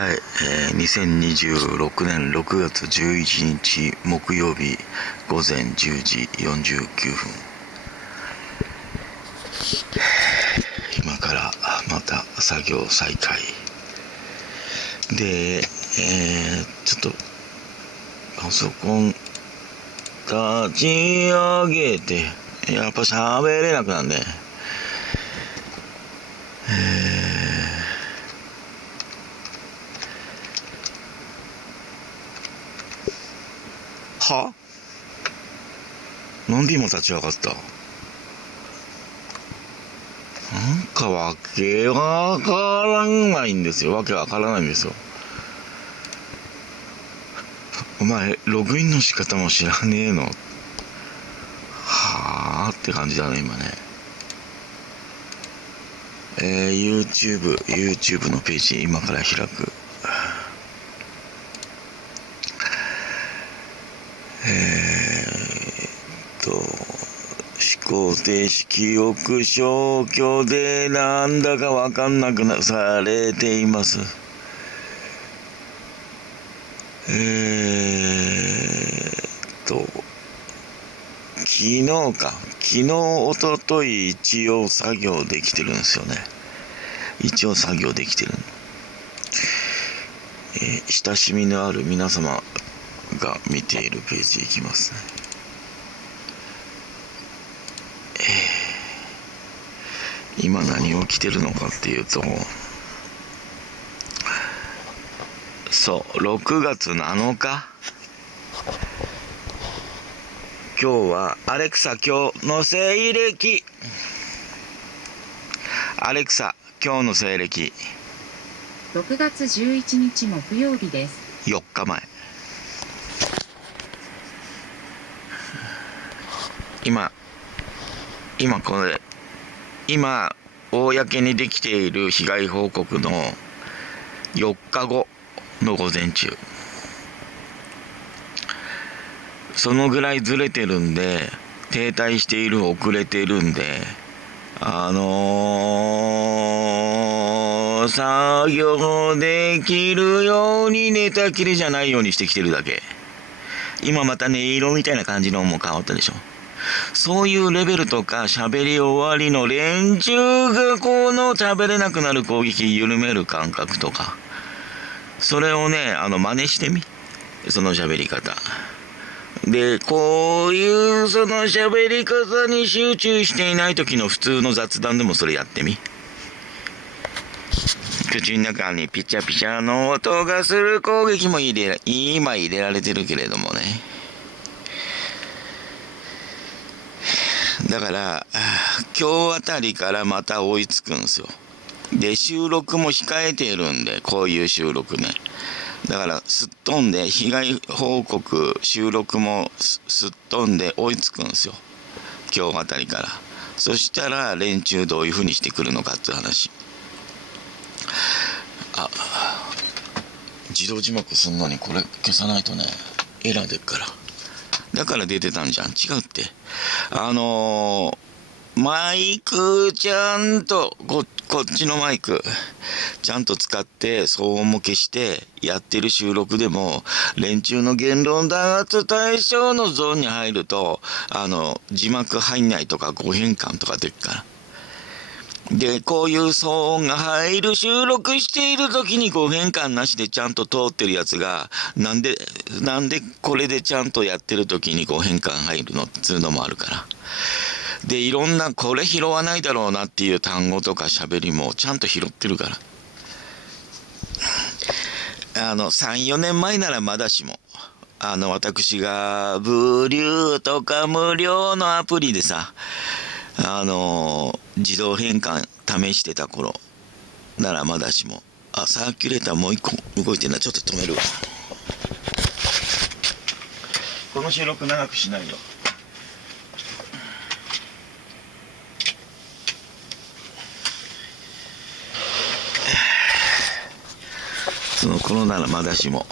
はい、2026年6月11日木曜日午前10時49分。今からまた作業再開で、ちょっとパソコン立ち上げてやっぱ喋れなくなんで、はなんで今立ち上がった？なんかわけわからないんですよ。わけわからないんですよ。お前ログインの仕方も知らねえの？はあって感じだね今ね。YouTube のページ今から開く。思考停止記憶消去でなんだかわかんなくされています。昨日おととい一応作業できてるんですよね。親しみのある皆様が見ているページいきますね。今何を着てるのかっていうと、そう6月7日、今日はアレクサ今日の西暦。アレクサ今日の西暦6月11日木曜日です。4日前。今公にできている被害報告の4日後の午前中、そのぐらいずれてるんで、停滞している、遅れてるんで、作業できるように寝たきりじゃないようにしてきてるだけ。今また音色みたいな感じのも変わったでしょ。そういうレベルとか喋り終わりの連中がこの喋れなくなる攻撃緩める感覚とか、それをね真似してみ、その喋り方で、こういうその喋り方に集中していない時の普通の雑談でもそれやってみ。口の中にピチャピチャの音がする攻撃も今入れられてるけれどもね。だから今日あたりからまた追いつくんですよ。で収録も控えているんで、こういう収録ね、だからすっ飛んで被害報告収録もすっ飛んで追いつくんですよ、今日あたりから。そしたら連中どういう風にしてくるのかっていう話。自動字幕すんのにこれ消さないとねエラー出っから。だから出てたんじゃん。違うって。マイクちゃんとこっちのマイクちゃんと使って騒音も消してやってる収録でも、連中の言論弾圧対象のゾーンに入ると字幕入んないとか誤変換とか出っから。でこういう騒音が入る収録している時に誤変換なしでちゃんと通ってるやつが、なんでこれでちゃんとやってる時に誤変換入るのっていうのもあるから。でいろんなこれ拾わないだろうなっていう単語とか喋りもちゃんと拾ってるから。3、4年前ならまだしも、私がブリューとか無料のアプリでさ、自動変換試してた頃ならまだしも。サーキュレーターもう一個動いてるな。ちょっと止めるわ。この収録長くしないよ。その頃ならまだしも、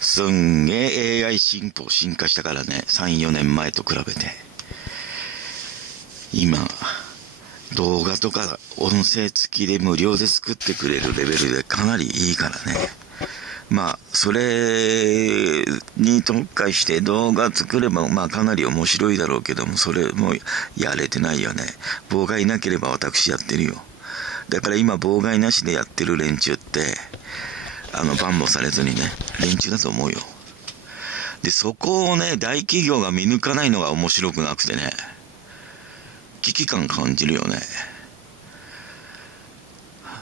すんげえ AI 進化したからね、3、4年前と比べて。今動画とか音声付きで無料で作ってくれるレベルでかなりいいからね。それに特化して動画作ればかなり面白いだろうけども、それもやれてないよね。妨害なければ私やってるよ。だから今妨害なしでやってる連中ってバンもされずにね、連中だと思うよ。でそこをね、大企業が見抜かないのが面白くなくてね、危機感感じるよね。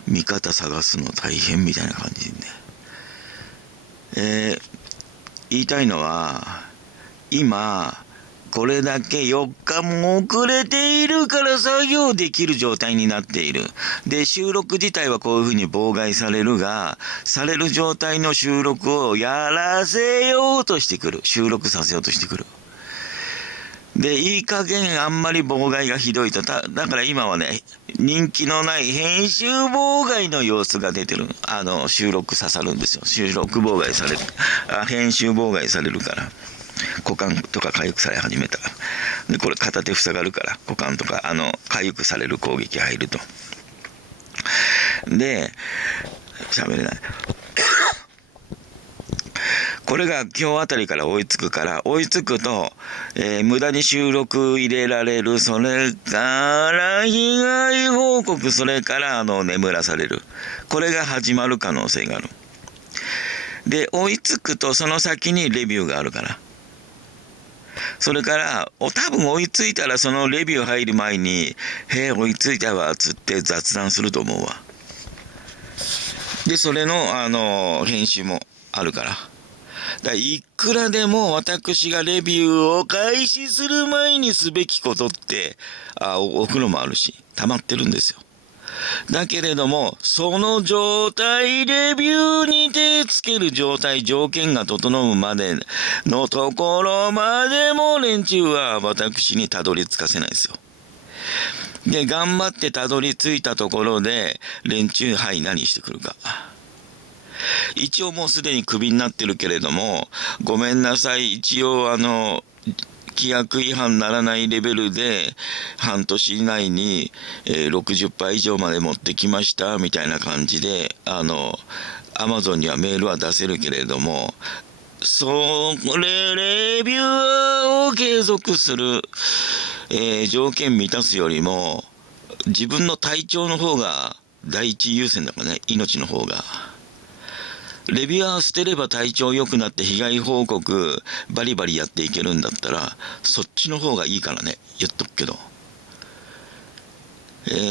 味方探すの大変みたいな感じでね。言いたいのは、今これだけ4日も遅れているから作業できる状態になっている。で収録自体はこういうふうに妨害されるが、される状態の収録をやらせようとしてくる、収録させようとしてくる。でいい加減あんまり妨害がひどいと、だから今はね、人気のない編集妨害の様子が出てる。収録刺さるんですよ。収録妨害される、編集妨害されるから股間とか痒くされ始めた。でこれ片手塞がるから、股間とか痒くされる攻撃入ると。で喋れないこれが今日あたりから追いつくから、追いつくと、無駄に収録入れられる。それから被害報告、それから眠らされる。これが始まる可能性がある。で追いつくとその先にレビューがあるから、それから多分追いついたらそのレビュー入る前に「へえ追いついたわ」っつって雑談すると思うわ。でそれの編集もあるから。いくらでも私がレビューを開始する前にすべきことってお風呂もあるし溜まってるんですよ。だけれどもその状態、レビューに手つける状態、条件が整うまでのところまでも連中は私にたどり着かせないですよ。で頑張ってたどり着いたところで連中はい何してくるか。一応もうすでにクビになってるけれども、ごめんなさい、一応規約違反ならないレベルで半年以内に、60%以上まで持ってきましたみたいな感じでAmazon にはメールは出せるけれども、レビューを継続する、条件満たすよりも自分の体調の方が第一優先だからね、命の方が。レビュアー捨てれば体調良くなって被害報告バリバリやっていけるんだったらそっちの方がいいからね、言っとくけど。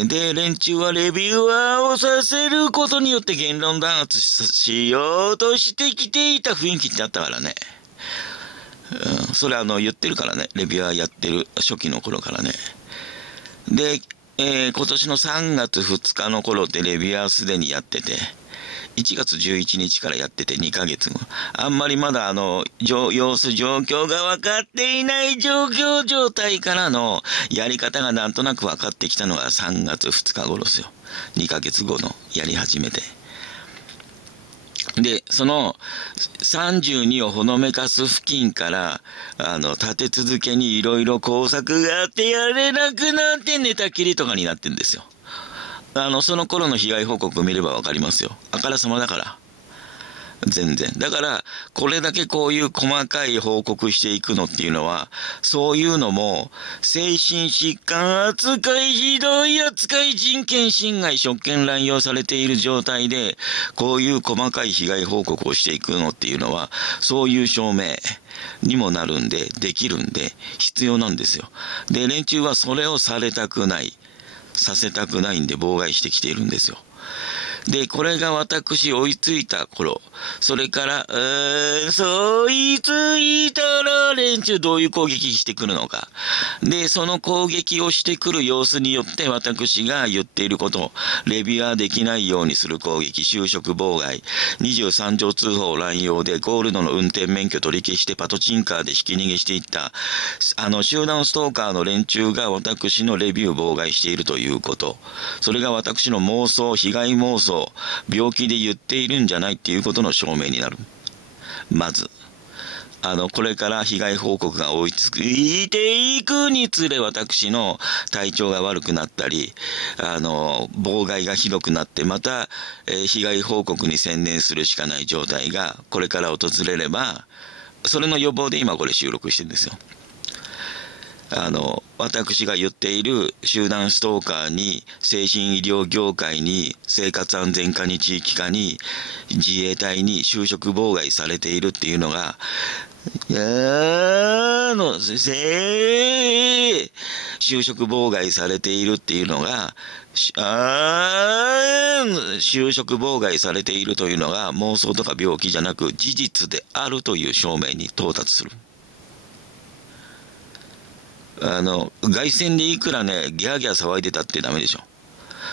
で連中はレビュアーをさせることによって言論弾圧しようとしてきていた雰囲気ってあったからね。それ言ってるからね、レビュアーやってる初期の頃からね。で、今年の3月2日の頃ってレビュアーすでにやってて、1月11日からやってて2ヶ月後、あんまりまだ様子状況が分かっていない状況状態からのやり方がなんとなく分かってきたのが3月2日頃ですよ。2ヶ月後のやり始めて。でその32をほのめかす付近から立て続けにいろいろ工作があってやれなくなって寝たきりとかになってんですよ。その頃の被害報告を見れば分かりますよ。あからさまだから全然。だからこれだけこういう細かい報告していくのっていうのは、そういうのも精神疾患扱い、ひどい扱い、人権侵害、職権乱用されている状態でこういう細かい被害報告をしていくのっていうのは、そういう証明にもなるんで、できるんで必要なんですよ。で連中はそれをされたくない、させたくないんで妨害してきているんですよ。でこれが私追いついた頃、それから追いついたら連中どういう攻撃してくるのか。でその攻撃をしてくる様子によって私が言っていること、レビュアーできないようにする攻撃、就職妨害、23条通報乱用でゴールドの運転免許取り消してパトチンカーでひき逃げしていった集団ストーカーの連中が私のレビューを妨害しているということ、それが私の妄想、被害妄想、病気で言っているんじゃないっていうことの証明になる。まずこれから被害報告が追いついていくにつれ、私の体調が悪くなったり、妨害がひどくなって、また、被害報告に専念するしかない状態がこれから訪れれば、それの予防で今これ収録してるんですよ。私が言っている集団ストーカーに、精神医療業界に、生活安全課に、地域課に、自衛隊に就職妨害されているっていうのが、就職妨害されているっていうのが、就職妨害されているというのが妄想とか病気じゃなく事実であるという証明に到達する。凱旋でいくらね、ギャーギャー騒いでたってダメでしょ。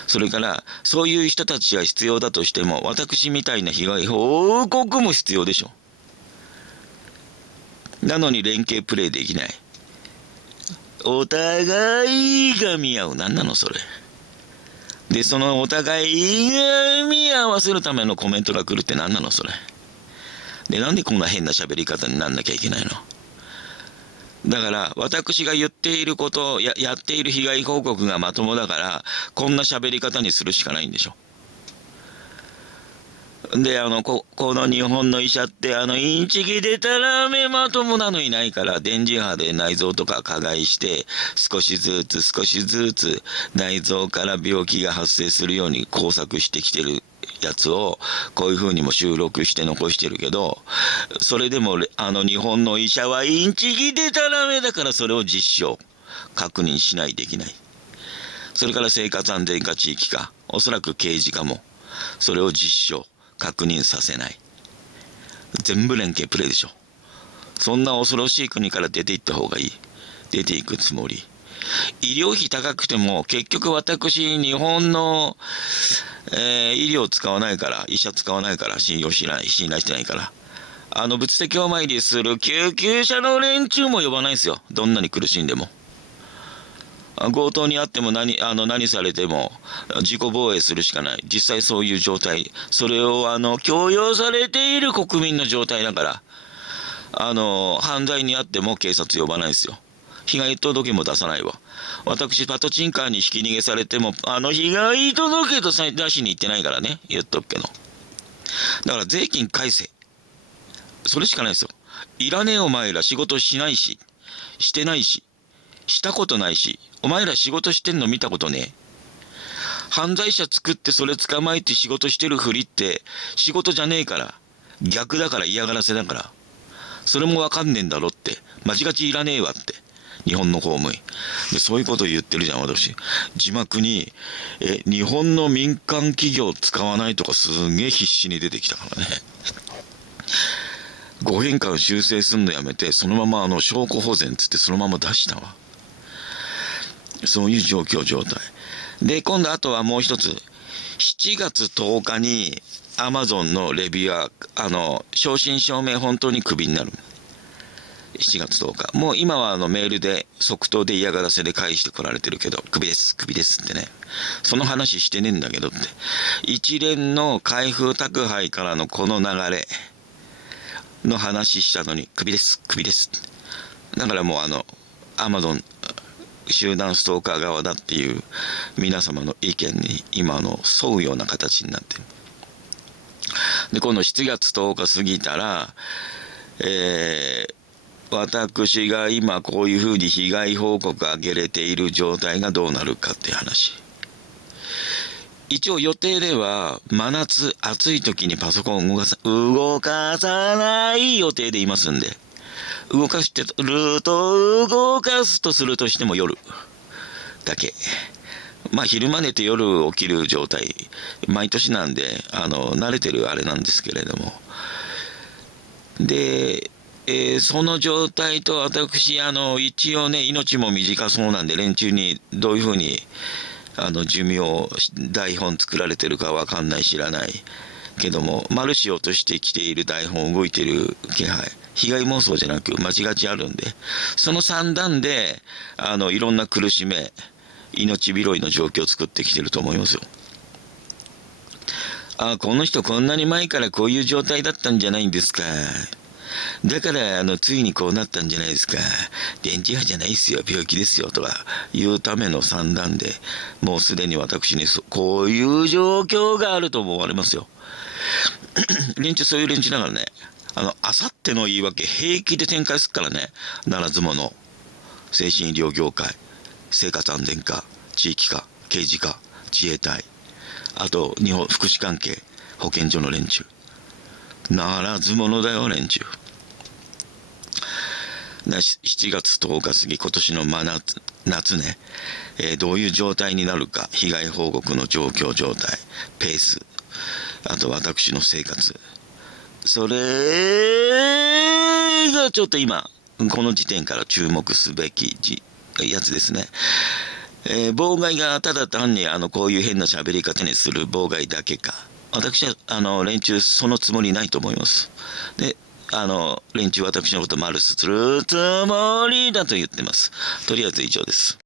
それから、そういう人たちが必要だとしても、私みたいな被害報告も必要でしょ。なのに連携プレイできない。お互いが見合う。何なのそれ。で、そのお互いが見合わせるためのコメントが来るって何なのそれ。で、なんでこんな変な喋り方になんなきゃいけないの。だから私が言っていることを やっている被害報告がまともだから、こんな喋り方にするしかないんでしょ。で、この日本の医者ってインチキでたらめまともなのいないから、電磁波で内臓とか加害して少しずつ内臓から病気が発生するように工作してきてるやつをこういう風にも収録して残してるけど、それでも日本の医者はインチキでたらめだから、それを実証確認しないといけない。それから生活安全課、地域課、おそらく刑事課もそれを実証確認させない。全部連携プレイでしょ。そんな恐ろしい国から出ていった方がいい。出ていくつもり。医療費高くても結局私日本の、医療使わないから、医者使わないから、信頼してないから、仏石お参りする救急車の連中も呼ばないですよ。どんなに苦しんでも。強盗にあっても何されても自己防衛するしかない。実際そういう状態。それを強要されている国民の状態だから、犯罪にあっても警察呼ばないですよ。被害届も出さないわ。私パトチンカーにひき逃げされても被害届と出しに行ってないからね、言っとくけど。だから税金返せ、それしかないですよ。いらねえお前ら、仕事しないし、してないし、したことないし、お前ら仕事してんの見たことねえ。犯罪者作ってそれ捕まえて仕事してるふりって仕事じゃねえから、逆だから、嫌がらせだから、それもわかんねえんだろって、マジガチいらねえわって、日本の公務員でそういうこと言ってるじゃん。私字幕に日本の民間企業使わないとかすげえ必死に出てきたからね。誤変換修正すんのやめて、そのまま証拠保全つってそのまま出したわ。そういう状態で、今度あとはもう一つ、7月10日にアマゾンのレビューは正真正銘本当にクビになる。7月10日もう今はメールで即答で嫌がらせで返してこられてるけど、クビですってね、その話してねえんだけどって。一連の開封宅配からのこの流れの話したのにクビですだからもうアマゾン集団ストーカー側だっていう皆様の意見に今沿うような形になってる。で、今度7月10日過ぎたら、私が今こういうふうに被害報告上げれている状態がどうなるかっていう話。一応予定では真夏暑い時にパソコン動かさない予定でいますんで、動かすとするとしても夜だけ。まあ昼間寝て夜起きる状態、毎年なんで慣れてるあれなんですけれども、で、その状態と私一応ね、命も短そうなんで、連中にどういうふうに寿命台本作られてるかわかんない、知らないけども、マルシオとしてきている台本動いてる気配、被害妄想じゃなく間違ちあるんで、その三段でいろんな苦しめ命拾いの状況を作ってきてると思いますよ。この人こんなに前からこういう状態だったんじゃないんですか。だからついにこうなったんじゃないですか。電磁波じゃないですよ、病気ですよとかいうための算段で、もうすでに私にこういう状況があると思われますよ。連中そういう連中だからね、あさっての言い訳平気で展開すっからね。ならず者、精神医療業界、生活安全課、地域課、刑事課、自衛隊、あと日本福祉関係、保健所の連中、ならず者だよ連中。7月10日過ぎ、今年の夏ね、どういう状態になるか、被害報告の状態、ペース、あと私の生活、それがちょっと今この時点から注目すべきやつですね。妨害がただ単にこういう変な喋り方にする妨害だけか、私は連中そのつもりないと思います。で連中私のこと丸するつもりだと言ってます。とりあえず以上です。